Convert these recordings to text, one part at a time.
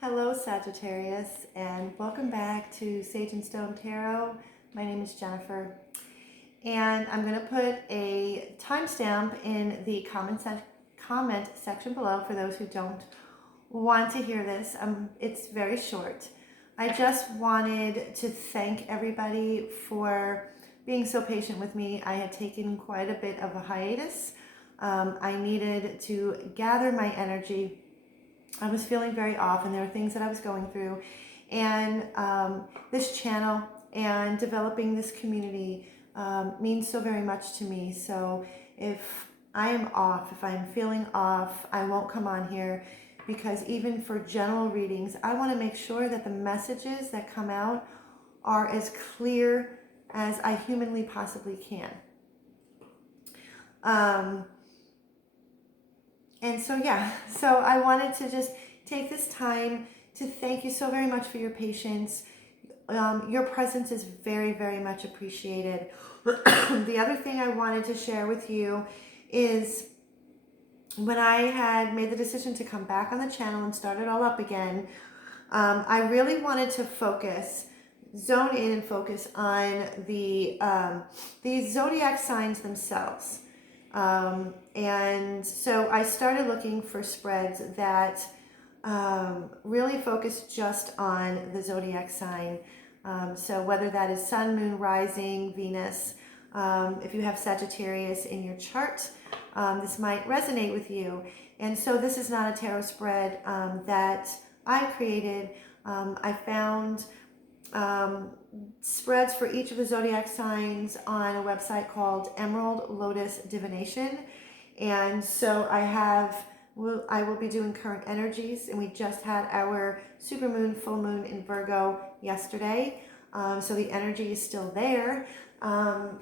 Hello Sagittarius, and welcome back to Sage and Stone Tarot. My name is Jennifer, and I'm going to put a timestamp in the comment section below for those who don't want to hear this. It's very short. I just wanted to thank everybody for being so patient with me. I had taken quite a bit of a hiatus. I needed to gather my energy. I was feeling very off, and there were things that I was going through, and this channel and developing this community means so very much to me. So if I am off, if I'm feeling off, I won't come on here, because even for general readings, I want to make sure that the messages that come out are as clear as I humanly possibly can. And so, so I wanted to just take this time to thank you so very much for your patience. Your presence is very, very much appreciated. The other thing I wanted to share with you is when I had made the decision to come back on the channel and start it all up again, I really wanted to zone in and focus on the zodiac signs themselves. And so I started looking for spreads that really focus just on the zodiac sign. So whether that is Sun, Moon, Rising, Venus, if you have Sagittarius in your chart, this might resonate with you. And so this is not a tarot spread that I created. I found spreads for each of the zodiac signs on a website called Emerald Lotus Divination. And so I will be doing current energies, and we just had our supermoon, full moon in Virgo yesterday. So the energy is still there. And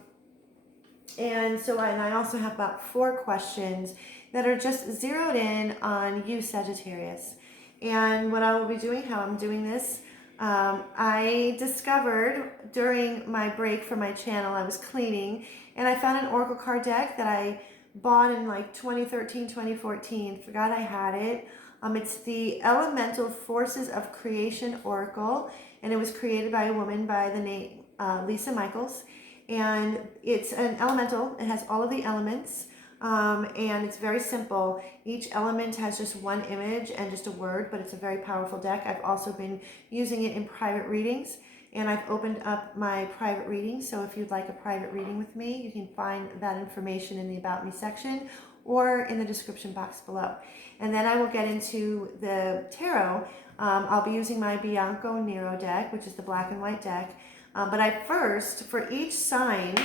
I also have about 4 questions that are just zeroed in on you, Sagittarius. And what I will be doing, how I'm doing this, I discovered during my break from my channel, I was cleaning, and I found an oracle card deck that I bought in like 2013, 2014. Forgot I had it. It's the Elemental Forces of Creation Oracle, and it was created by a woman by the name Lisa Michaels. And it's an elemental. It has all of the elements. And it's very simple. Each element has just one image and just a word, but it's a very powerful deck. I've also been using it in private readings, and I've opened up my private reading. So if you'd like a private reading with me, you can find that information in the About Me section or in the description box below. And then I will get into the tarot. I'll be using my Bianco Nero deck, which is the black and white deck. But for each sign,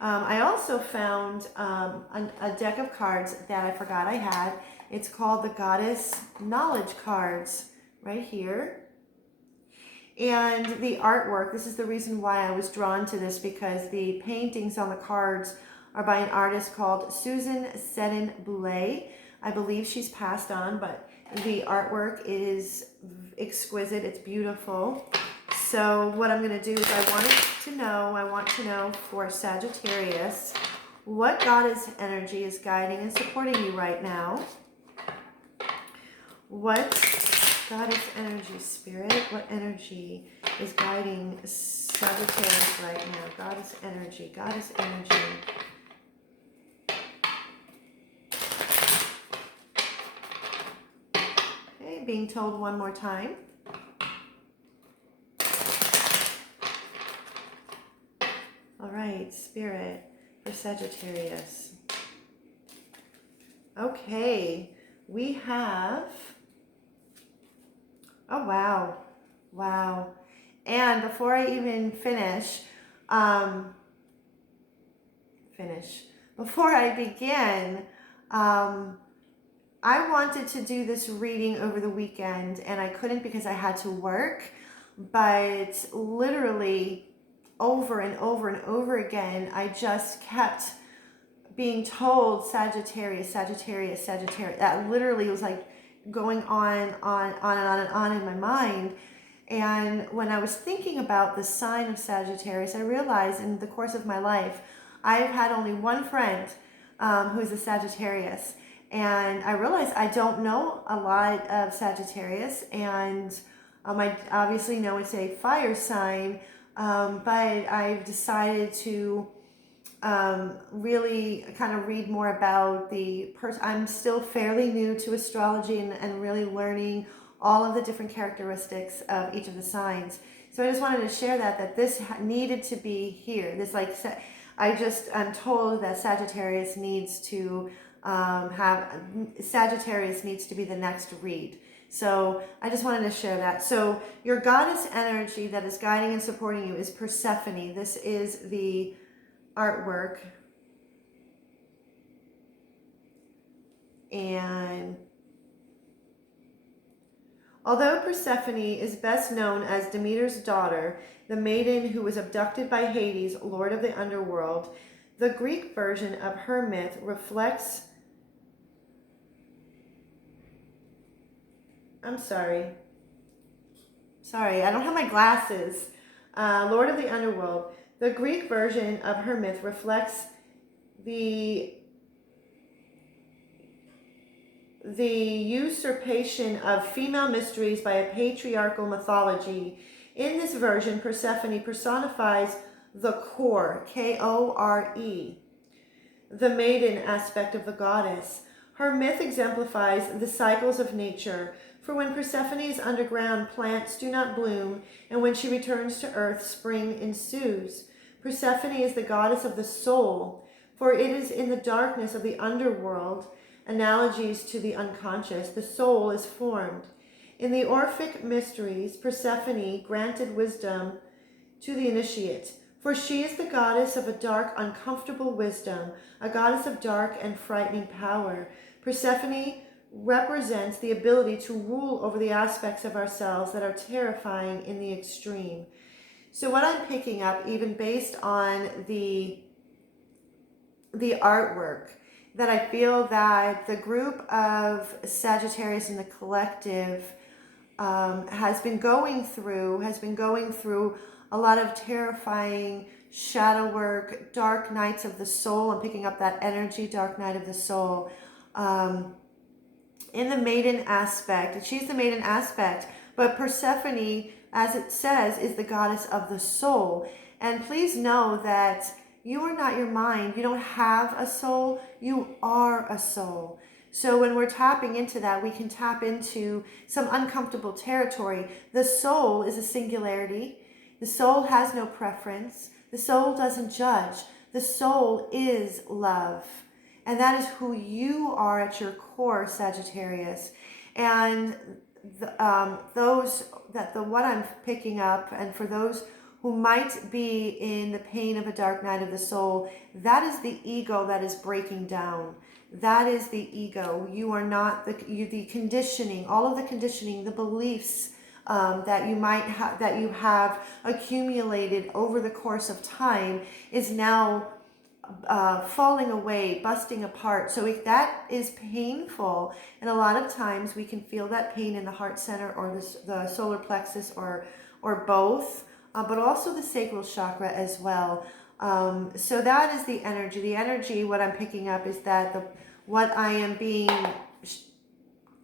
I also found a deck of cards that I forgot I had. It's called the Goddess Knowledge cards right here. And the artwork, this is the reason why I was drawn to this, because the paintings on the cards are by an artist called Susan Seddon Boulay. I believe she's passed on, but the artwork is exquisite. It's beautiful. So what I'm going to do is I want to know for Sagittarius, what goddess energy is guiding and supporting you right now? What goddess energy, spirit, what energy is guiding Sagittarius right now? Goddess energy, goddess energy. Okay, being told one more time. All right, spirit for Sagittarius. Okay, we have, oh wow, wow. And before I even before I begin, I wanted to do this reading over the weekend, and I couldn't because I had to work, but literally over and over and over again, I just kept being told Sagittarius, Sagittarius, Sagittarius. That literally was like going on and on in my mind. And when I was thinking about the sign of Sagittarius, I realized in the course of my life, I've had only one friend who's a Sagittarius. And I realized I don't know a lot of Sagittarius, and I obviously know it's a fire sign, but I've decided to really kind of read more about the person. I'm still fairly new to astrology and really learning all of the different characteristics of each of the signs. So I just wanted to share that this needed to be here. This I'm told that Sagittarius needs to Sagittarius needs to be the next read. So I just wanted to share that. So your goddess energy that is guiding and supporting you is Persephone. This is the artwork. And although Persephone is best known as Demeter's daughter, the maiden who was abducted by Hades, lord of the underworld, the Greek version of her myth reflects... Sorry, I don't have my glasses. Lord of the underworld. The Greek version of her myth reflects the usurpation of female mysteries by a patriarchal mythology. In this version, Persephone personifies the core, K-O-R-E, the maiden aspect of the goddess. Her myth exemplifies the cycles of nature, for when Persephone is underground, plants do not bloom, and when she returns to earth, spring ensues. Persephone is the goddess of the soul, for it is in the darkness of the underworld, analogies to the unconscious, the soul is formed. In the Orphic mysteries, Persephone granted wisdom to the initiate, for she is the goddess of a dark, uncomfortable wisdom, a goddess of dark and frightening power. Persephone represents the ability to rule over the aspects of ourselves that are terrifying in the extreme. So what I'm picking up, even based on the artwork, that I feel that the group of Sagittarius in the collective has been going through a lot of terrifying shadow work, dark nights of the soul. I'm picking up that energy, dark night of the soul. In the maiden aspect, she's the maiden aspect, but Persephone, as it says, is the goddess of the soul. And please know that you are not your mind. You don't have a soul. You are a soul. So when we're tapping into that, we can tap into some uncomfortable territory. The soul is a singularity. The soul has no preference. The soul doesn't judge. The soul is love. And that is who you are at your core, Sagittarius. And what I'm picking up, and for those who might be in the pain of a dark night of the soul, that is the ego that is breaking down. That is the ego. You are not the conditioning, all of the conditioning, the beliefs that you might have, that you have accumulated over the course of time, is now falling away, busting apart. So if that is painful, and a lot of times we can feel that pain in the heart center or the solar plexus or both, but also the sacral chakra as well. So that is the energy. The energy, what I'm picking up is that what I am being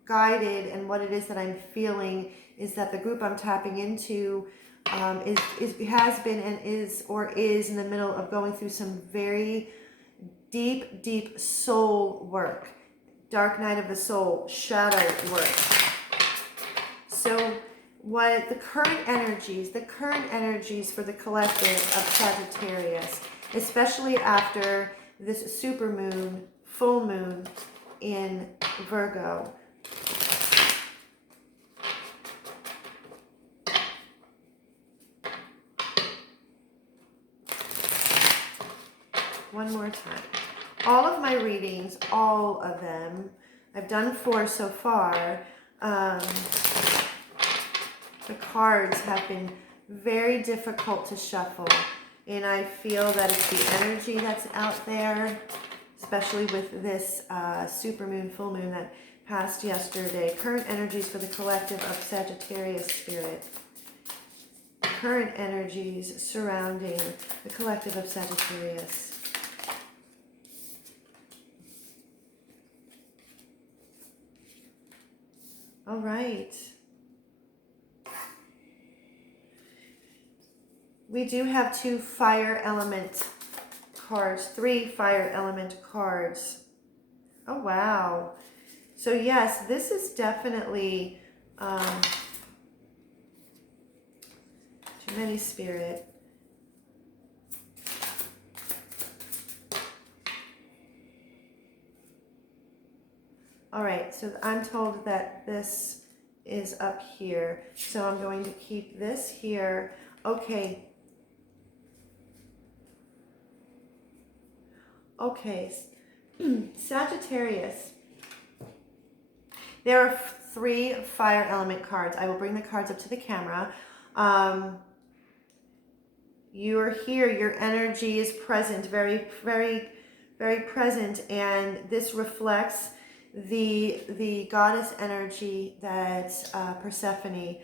guided, and what it is that I'm feeling, is that the group I'm tapping into has been and is in the middle of going through some very deep soul work, dark night of the soul, shadow work. So what the current energies for the collective of Sagittarius, especially after this supermoon, full moon in Virgo. One more time. All of my readings, all of them, I've done 4 so far. The cards have been very difficult to shuffle, and I feel that it's the energy that's out there, especially with this supermoon, full moon that passed yesterday. Current energies for the collective of Sagittarius spirit. Current energies surrounding the collective of Sagittarius. right. We do have 2 fire element cards, 3 fire element cards. Oh, wow. So yes, this is definitely too many, Spirit. All right, so I'm told that this is up here. So I'm going to keep this here. Okay. Okay, Sagittarius. There are 3 fire element cards. I will bring the cards up to the camera. You are here. Your energy is present, very, very, very present, and this reflects the goddess energy that's Persephone.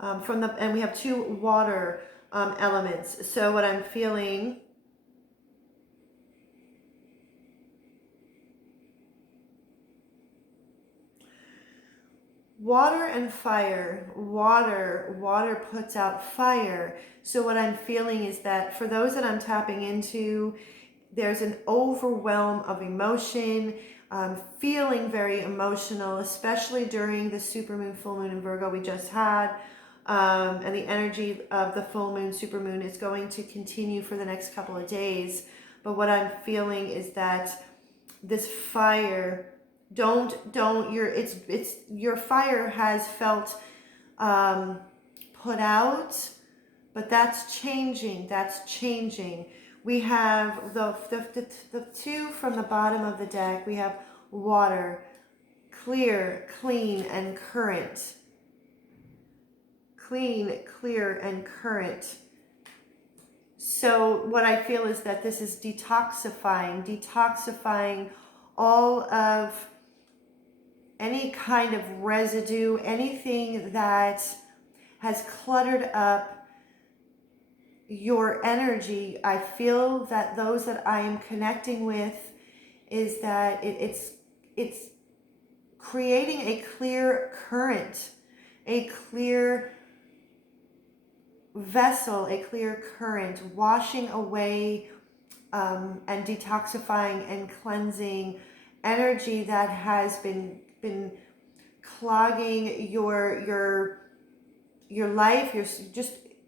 And we have 2 water elements. So what I'm feeling. Water and fire. Water puts out fire. So what I'm feeling is that for those that I'm tapping into, there's an overwhelm of emotion, feeling very emotional, especially during the supermoon, full moon in Virgo we just had. And the energy of the full moon, supermoon is going to continue for the next couple of days. But what I'm feeling is that this fire, your fire has felt put out, but that's changing. We have the 2 from the bottom of the deck. We have water, clear, clean, and current. Clean, clear, and current. So what I feel is that this is detoxifying all of any kind of residue, anything that has cluttered up your energy. I feel that those that I am connecting with is that it's creating a clear current, a clear vessel, a clear current, washing away and detoxifying and cleansing energy that has been clogging your life, your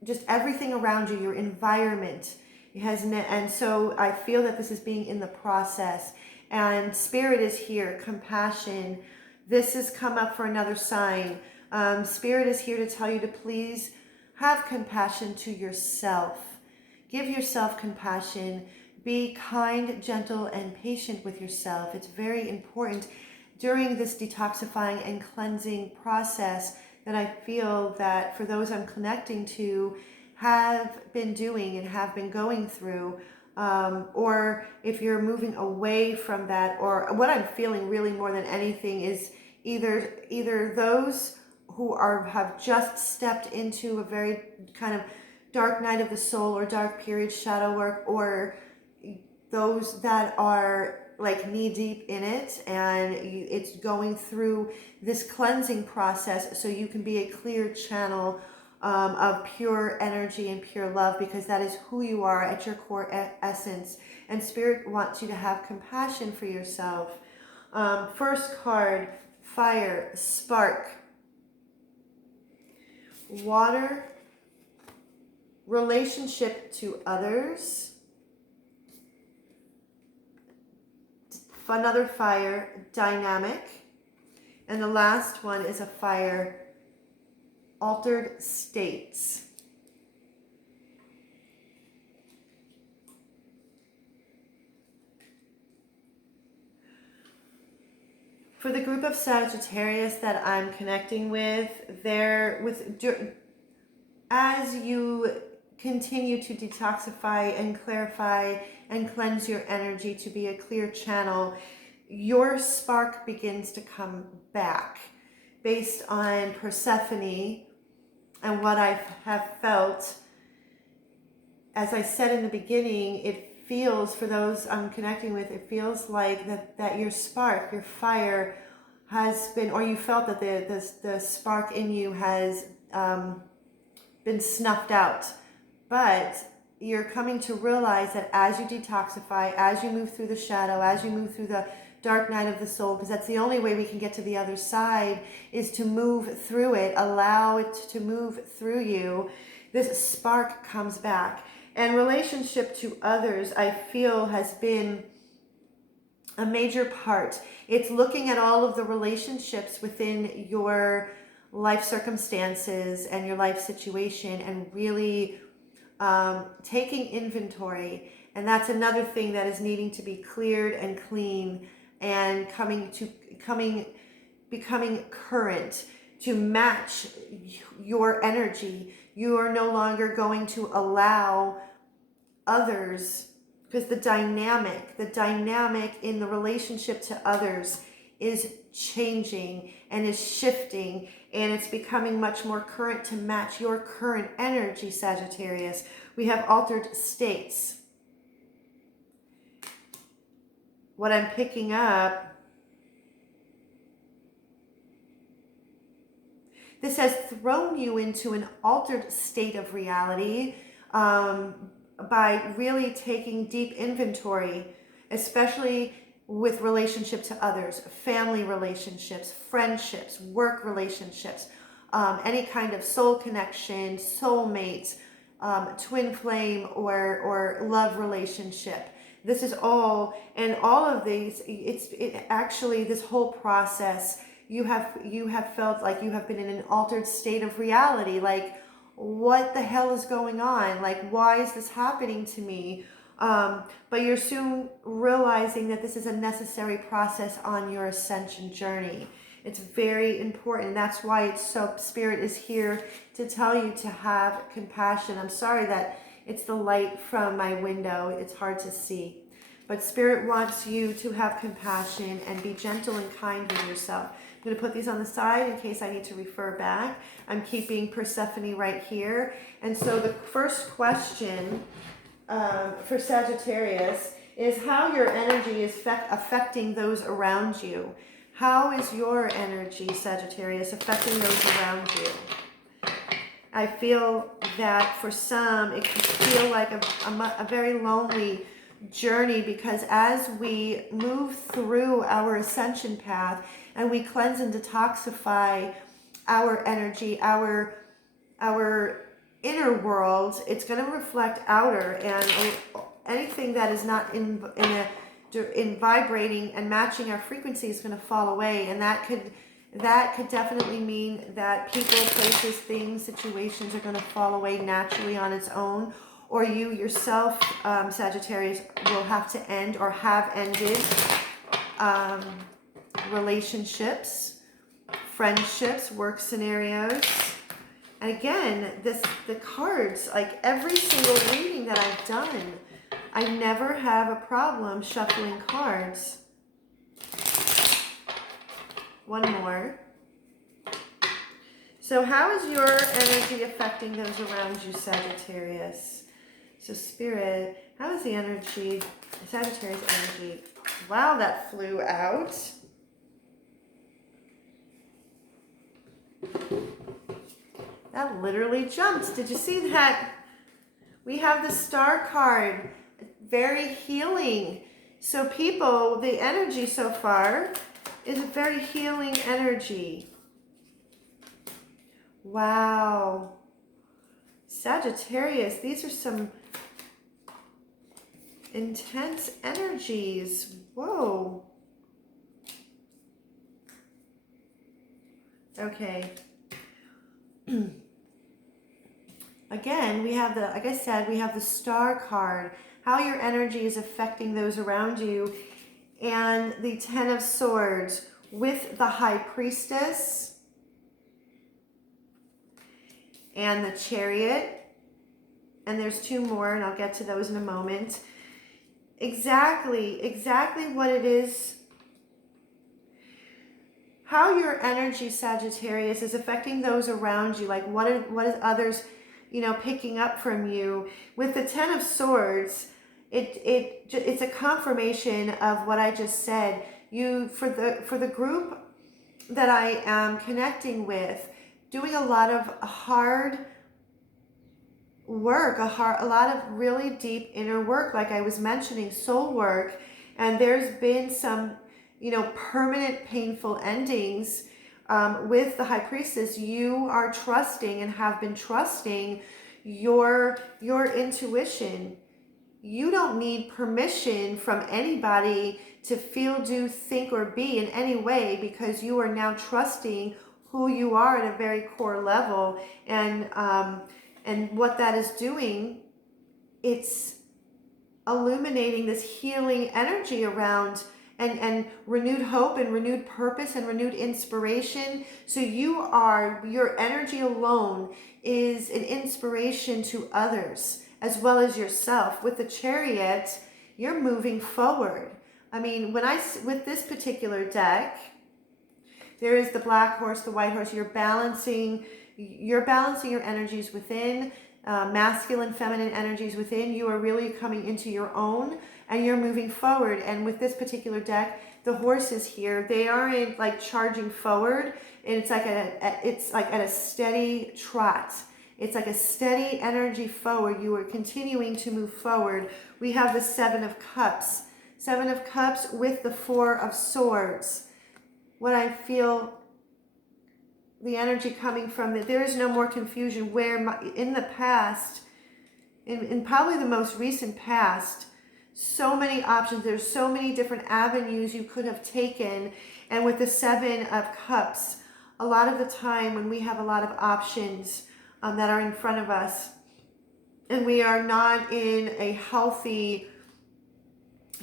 just everything around you, your environment. And so I feel that this is being in the process. And Spirit is here, compassion. This has come up for another sign. Spirit is here to tell you to please have compassion to yourself. Give yourself compassion. Be kind, gentle, and patient with yourself. It's very important during this detoxifying and cleansing process that I feel that for those I'm connecting to have been doing and have been going through, or if you're moving away from that, or what I'm feeling really more than anything is either those who have just stepped into a very kind of dark night of the soul or dark period shadow work, or those that are like knee deep in it and it's going through this cleansing process so you can be a clear channel of pure energy and pure love, because that is who you are at your core essence. And Spirit wants you to have compassion for yourself. First card, fire, spark. Water, relationship to others. Another fire, dynamic. And the last one is a fire, altered states. For the group of Sagittarius that I'm connecting with, as you continue to detoxify and clarify and cleanse your energy to be a clear channel, your spark begins to come back based on Persephone and what I have felt. As I said in the beginning, it feels, for those I'm connecting with, it feels like that your spark, your fire has been, or you felt that the spark in you has been snuffed out. But you're coming to realize that as you detoxify, as you move through the shadow, as you move through the dark night of the soul, because that's the only way we can get to the other side, is to move through it, allow it to move through you. This spark comes back. And relationship to others, I feel, has been a major part. It's looking at all of the relationships within your life circumstances and your life situation and really taking inventory. And that's another thing that is needing to be cleared and clean and becoming current to match your energy. You are no longer going to allow others, because the dynamic in the relationship to others is changing and is shifting, and it's becoming much more current to match your current energy, Sagittarius. We have altered states. What I'm picking up, this has thrown you into an altered state of reality by really taking deep inventory, especially with relationship to others, family relationships, friendships, work relationships, any kind of soul connection, soulmates, twin flame, or love relationship. This is all, and all of these, it actually, this whole process, you have felt like you have been in an altered state of reality, like, what the hell is going on? Like, why is this happening to me? But you're soon realizing that this is a necessary process on your ascension journey. It's very important. That's why it's so, Spirit is here to tell you to have compassion. I'm sorry that it's the light from my window. It's hard to see. But Spirit wants you to have compassion and be gentle and kind with yourself. I'm going to put these on the side in case I need to refer back. I'm keeping Persephone right here. And so the first question for Sagittarius is how your energy is affecting those around you. How is your energy, Sagittarius, affecting those around you? I feel that for some, it can feel like a very lonely journey, because as we move through our ascension path and we cleanse and detoxify our energy, our inner world, it's going to reflect outer, and anything that is not in vibrating and matching our frequency is going to fall away. And that could definitely mean that people, places, things, situations are going to fall away naturally on its own, or you yourself, Sagittarius, will have to end or have ended relationships, friendships, work scenarios. And again, the cards, like every single reading that I've done, I never have a problem shuffling cards. One more. So how is your energy affecting those around you, Sagittarius? So Spirit, how is the energy, Sagittarius energy? Wow, that flew out. That literally jumped. Did you see that? We have the Star card. Very healing. So people, the energy so far is a very healing energy. Wow. Sagittarius, these are some intense energies. Whoa. Okay. Again, we have the, like I said, we have the Star card. How your energy is affecting those around you. And the Ten of Swords with the High Priestess. And the Chariot. And there's two more, and I'll get to those in a moment. Exactly what it is. How your energy, Sagittarius, is affecting those around you. Like what is others, picking up from you. With the Ten of Swords, it's a confirmation of what I just said. For the group that I am connecting with, doing a lot of hard work, a lot of really deep inner work, like I was mentioning, soul work. And there's been some, permanent painful endings. With the High Priestess, you are trusting and have been trusting your intuition. You don't need permission from anybody to feel, do, think, or be in any way, because you are now trusting who you are at a very core level. And what that is doing, it's illuminating this healing energy around, and renewed hope and renewed purpose and renewed inspiration. So your energy alone is an inspiration to others as well as yourself. With the Chariot, you're moving forward. I mean, with this particular deck, there is the black horse, the white horse. You're balancing your energies within, masculine, feminine energies within. You are really coming into your own, and you're moving forward. And with this particular deck, the horses here, they aren't like charging forward, and it's like at a steady trot. It's like a steady energy forward. You are continuing to move forward. We have the Seven of Cups. Seven of Cups with the Four of Swords. What I feel, the energy coming from that, there is no more confusion. Where in the past, in probably the most recent past, so many options, there's so many different avenues you could have taken. And with the Seven of Cups, a lot of the time when we have a lot of options that are in front of us, and we are not in a healthy,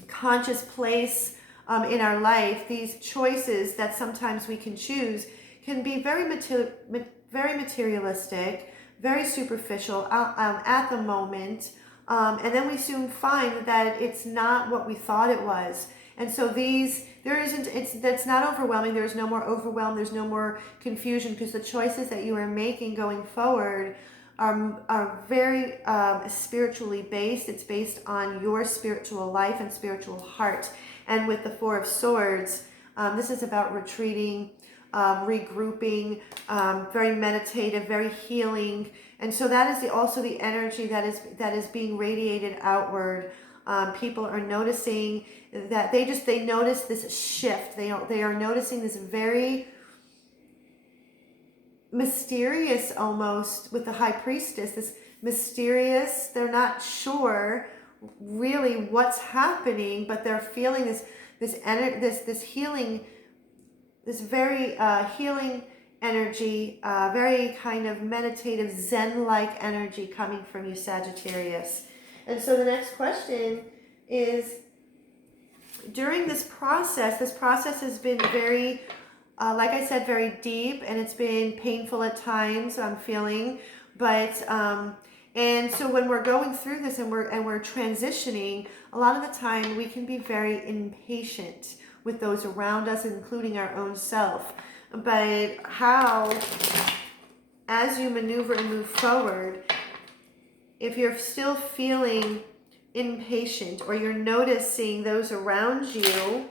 conscious place in our life, these choices that sometimes we can choose can be very materialistic, very superficial at the moment, and then we soon find that it's not what we thought it was. And so that's not overwhelming. There's no more overwhelm. There's no more confusion, because the choices that you are making going forward are very spiritually based. It's based on your spiritual life and spiritual heart. And with the Four of Swords, this is about retreating, regrouping, very meditative, very healing. And so that is also the energy that is being radiated outward. People are noticing that they notice this shift. They are noticing this very mysterious, almost, with the High Priestess, this mysterious, they're not sure really what's happening, but they're feeling this healing, this very healing energy, very kind of meditative, Zen-like energy coming from you, Sagittarius. And so the next question is, during this process has been very, like I said, very deep, and it's been painful at times, I'm feeling, but and so when we're going through this and we're transitioning, a lot of the time we can be very impatient with those around us, including our own self. But how, as you maneuver and move forward, if you're still feeling impatient, or you're noticing those around you,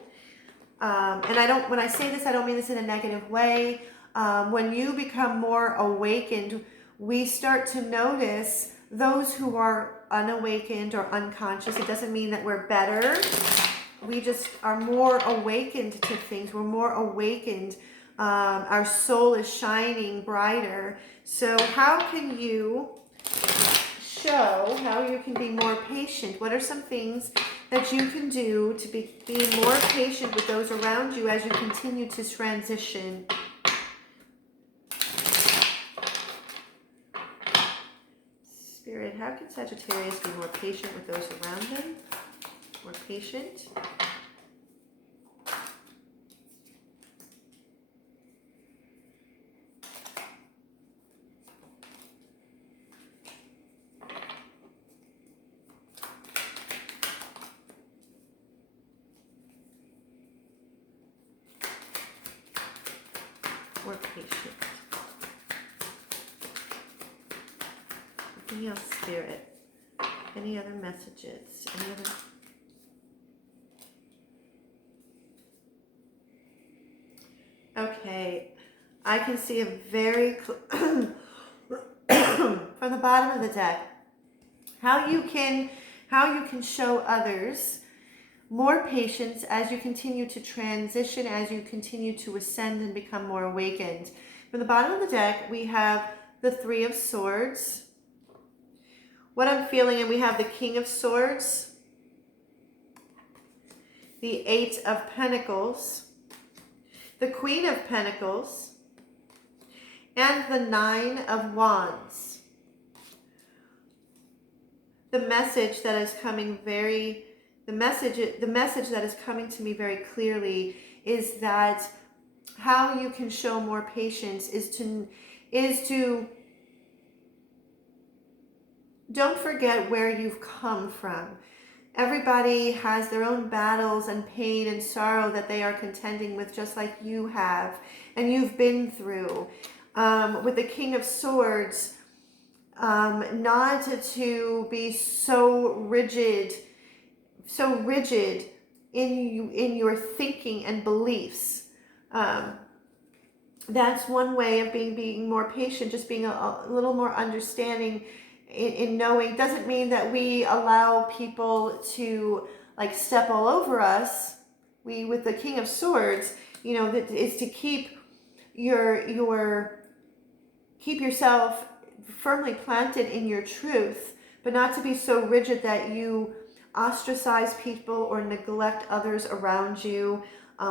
and when I say this, I don't mean this in a negative way. When you become more awakened, we start to notice those who are unawakened or unconscious. It doesn't mean that we're better. We just are more awakened to things. We're more awakened. Our soul is shining brighter. So how can you show how you can be more patient? What are some things that you can do to be more patient with those around you as you continue to transition? Spirit, how can Sagittarius be more patient with those around them? More patient? More patient. Anything else, Spirit? Any other messages? Any other? Okay, I can see a very, from the bottom of the deck, how you can show others more patience as you continue to transition, as you continue to ascend and become more awakened. From the bottom of the deck, we have the Three of Swords. What I'm feeling, and we have the King of Swords, the Eight of Pentacles, the Queen of Pentacles, and the Nine of Wands. The message that is coming the message that is coming to me very clearly is that how you can show more patience is to don't forget where you've come from. Everybody has their own battles and pain and sorrow that they are contending with, just like you have and you've been through. With the King of Swords, not to be so rigid in your thinking and beliefs. That's one way of being more patient, just being a little more understanding in knowing. Doesn't mean that we allow people to like step all over us. With the King of Swords, that is to keep keep yourself firmly planted in your truth, but not to be so rigid that you ostracize people or neglect others around you.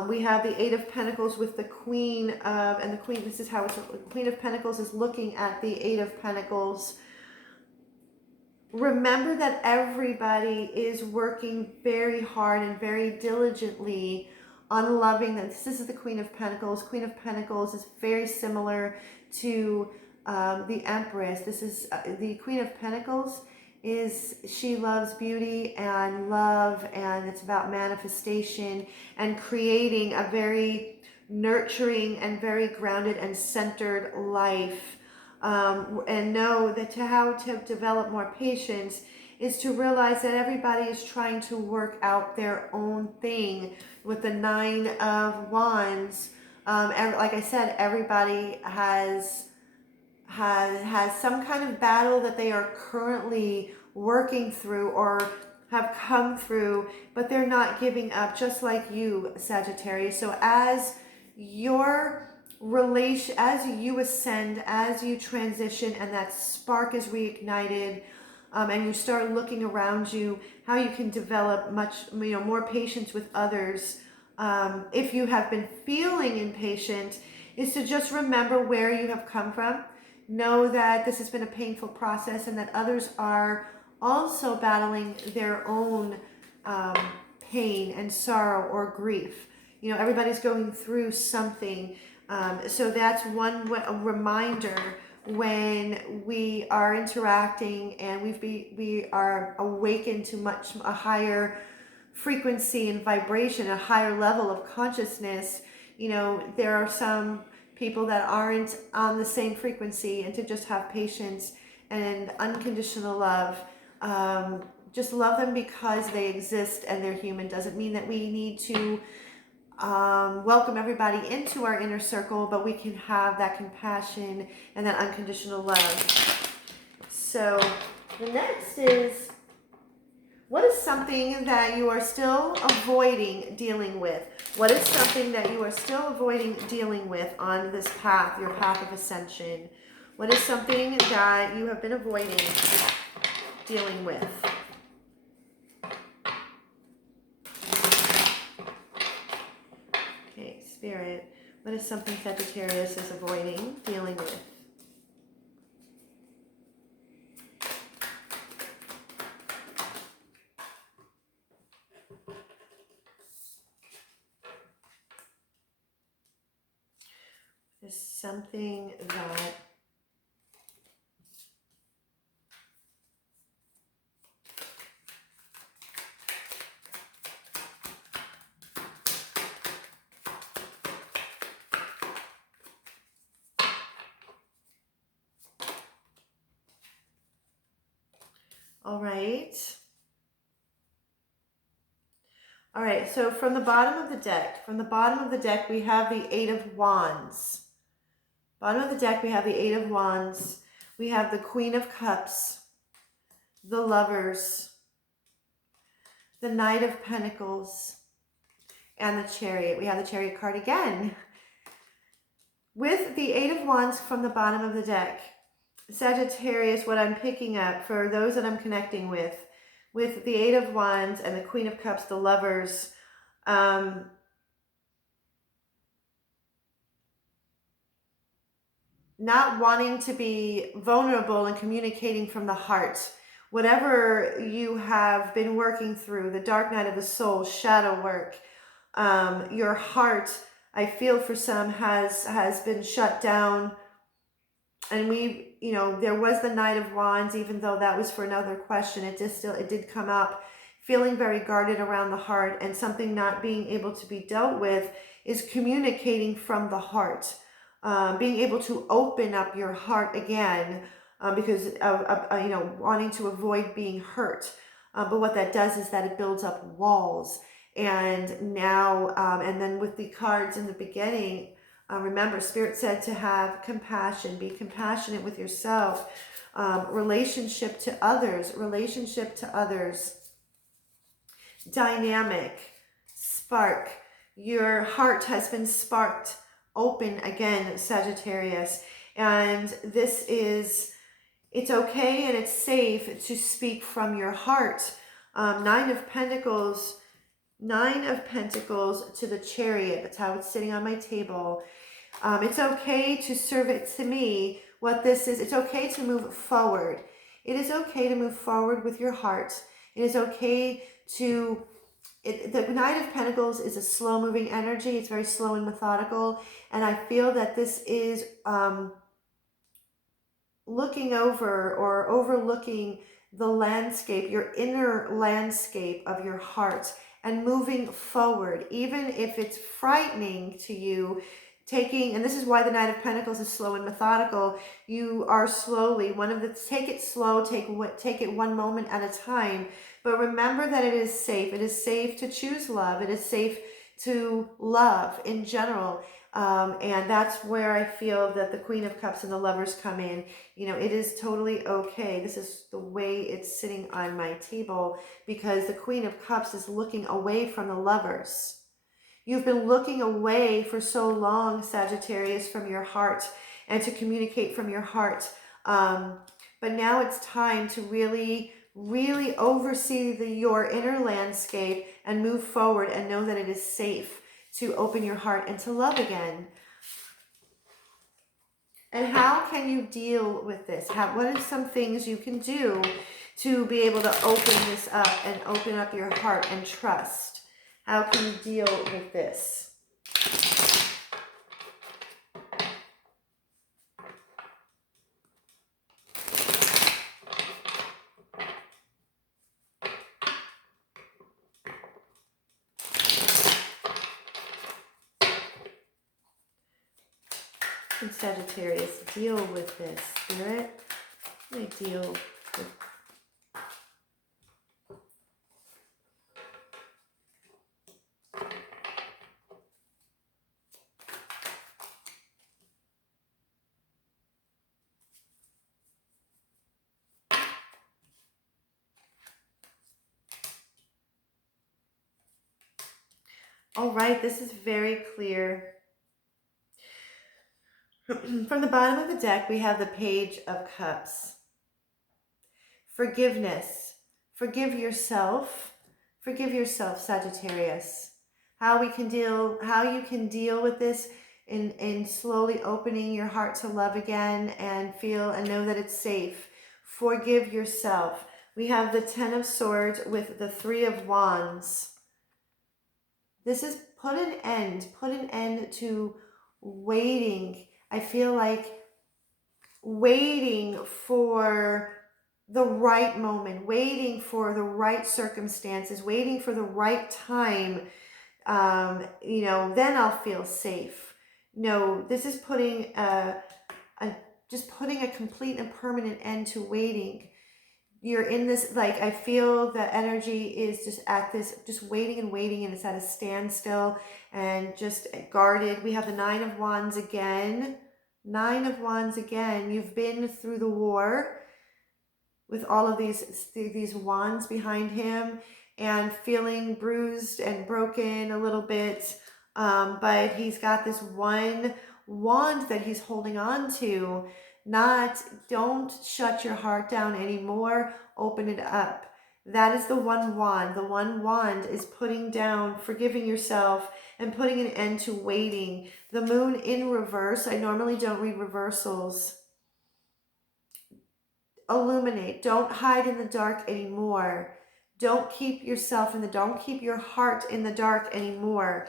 We have the Eight of Pentacles with the Queen of, and the Queen, this is how it's, the Queen of Pentacles is looking at the Eight of Pentacles. Remember that everybody is working very hard and very diligently on loving them. This is the Queen of Pentacles. Queen of Pentacles is very similar to the Empress. This is the Queen of Pentacles. She loves beauty and love, and it's about manifestation and creating a very nurturing and very grounded and centered life. And know that how to develop more patience is to realize that everybody is trying to work out their own thing. With the Nine of Wands, and like I said, everybody has some kind of battle that they are currently working through or have come through, but they're not giving up, just like you, Sagittarius. So as you ascend, as you transition, and that spark is reignited, and you start looking around you, how you can develop more patience with others. If you have been feeling impatient, is to just remember where you have come from. Know that this has been a painful process, and that others are also battling their own pain and sorrow or grief. Everybody's going through something. So that's one reminder when we are interacting and we are awakened to a higher frequency and vibration, a higher level of consciousness. There are some people that aren't on the same frequency, and to just have patience and unconditional love. Just love them because they exist and they're human. Doesn't mean that we need to welcome everybody into our inner circle, but we can have that compassion and that unconditional love. So the next is, what is something that you are still avoiding dealing with? What is something that you are still avoiding dealing with on this path, your path of ascension? What is something that you have been avoiding dealing with? Okay, Spirit, what is something Sagittarius is avoiding dealing with? Is something that All right, so from the bottom of the deck, we have the Eight of Wands. Bottom of the deck, we have the Eight of Wands. We have the Queen of Cups, the Lovers, the Knight of Pentacles, and the Chariot. We have the Chariot card again. With the Eight of Wands from the bottom of the deck, Sagittarius, what I'm picking up for those that I'm connecting with the Eight of Wands and the Queen of Cups, the Lovers, not wanting to be vulnerable and communicating from the heart. Whatever you have been working through, the dark night of the soul, shadow work, your heart, I feel for some has been shut down. And there was the Knight of Wands, even though that was for another question. It did come up, feeling very guarded around the heart, and something not being able to be dealt with is communicating from the heart. Being able to open up your heart again, because of wanting to avoid being hurt. But what that does is that it builds up walls. And now, and then with the cards in the beginning, remember, Spirit said to have compassion, be compassionate with yourself, relationship to others, dynamic, spark. Your heart has been sparked open again, Sagittarius. And it's okay and it's safe to speak from your heart. Nine of Pentacles to the Chariot. That's how it's sitting on my table. It's okay to serve it to me. What this is, it's okay to move forward. It is okay to move forward with your heart. It is okay to... the Knight of Pentacles is a slow-moving energy. It's very slow and methodical. And I feel that this is looking over or overlooking the landscape, your inner landscape of your heart, and moving forward, even if it's frightening to you. And this is why the Knight of Pentacles is slow and methodical. You are slowly, take it slow, take it one moment at a time. But remember that it is safe. It is safe to choose love. It is safe to love in general. And that's where I feel that the Queen of Cups and the Lovers come in. It is totally okay. This is the way it's sitting on my table, because the Queen of Cups is looking away from the Lovers. You've been looking away for so long, Sagittarius, from your heart and to communicate from your heart. But now it's time to really, really oversee your inner landscape and move forward and know that it is safe to open your heart and to love again. And how can you deal with this? What are some things you can do to be able to open this up and open up your heart and trust? How can you deal with this? And Sagittarius, deal with this, Spirit. Let me deal with... All right, this is very clear. From the bottom of the deck, we have the Page of Cups. Forgiveness. Forgive yourself. Forgive yourself, Sagittarius. How you can deal with this in slowly opening your heart to love again and feel and know that it's safe. Forgive yourself. We have the Ten of Swords with the Three of Wands. This is put an end to waiting. I feel like waiting for the right moment, waiting for the right circumstances, waiting for the right time, then I'll feel safe. No, this is putting just putting a complete and permanent end to waiting. You're in this, I feel the energy is just at this, just waiting, and it's at a standstill and just guarded. We have the Nine of Wands again. Nine of Wands again. You've been through the war with all of these wands behind him and feeling bruised and broken a little bit. But he's got this one wand that he's holding on to. Don't shut your heart down anymore. Open it up. That is the one wand. The one wand is putting down, forgiving yourself, and putting an end to waiting. The moon in reverse. I normally don't read reversals. Illuminate. Don't hide in the dark anymore. Don't keep yourself in the dark. Don't keep your heart in the dark anymore,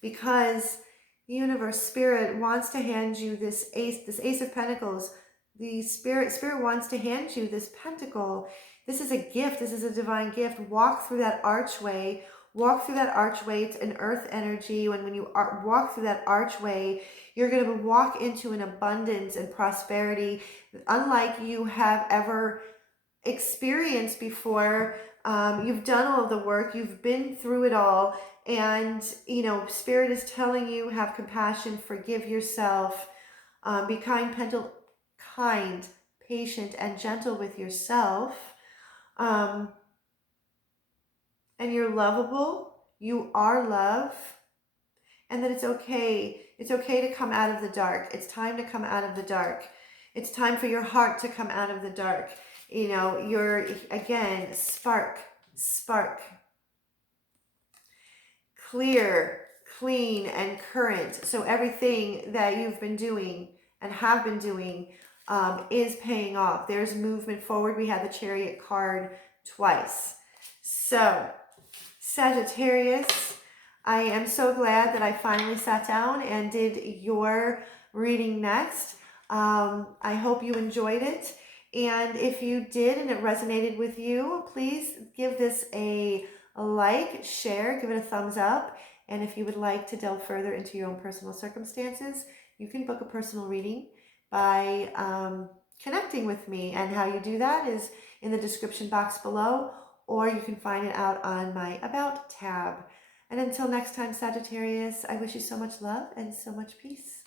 because the universe, spirit wants to hand you this ace of pentacles. The spirit wants to hand you this pentacle. This is a gift. This is a divine gift. Walk through that archway. Walk through that archway. It's an earth energy. When you walk through that archway, you're going to walk into an abundance and prosperity unlike you have ever experienced before. You've done all of the work. You've been through it all. And, you know, Spirit is telling you, have compassion, forgive yourself, be kind, patient, and gentle with yourself. And you're lovable. You are love. And that it's okay. It's okay to come out of the dark. It's time to come out of the dark. It's time for your heart to come out of the dark. You know, you're, again, spark. Clear, clean, and current. So everything that you've been doing and have been doing is paying off. There's movement forward. We had the Chariot card twice. So, Sagittarius, I am so glad that I finally sat down and did your reading next. I hope you enjoyed it. And if you did and it resonated with you, please give this a like, share, give it a thumbs up. And if you would like to delve further into your own personal circumstances, you can book a personal reading by connecting with me. And how you do that is in the description box below, or you can find it out on my About tab. And until next time, Sagittarius, I wish you so much love and so much peace.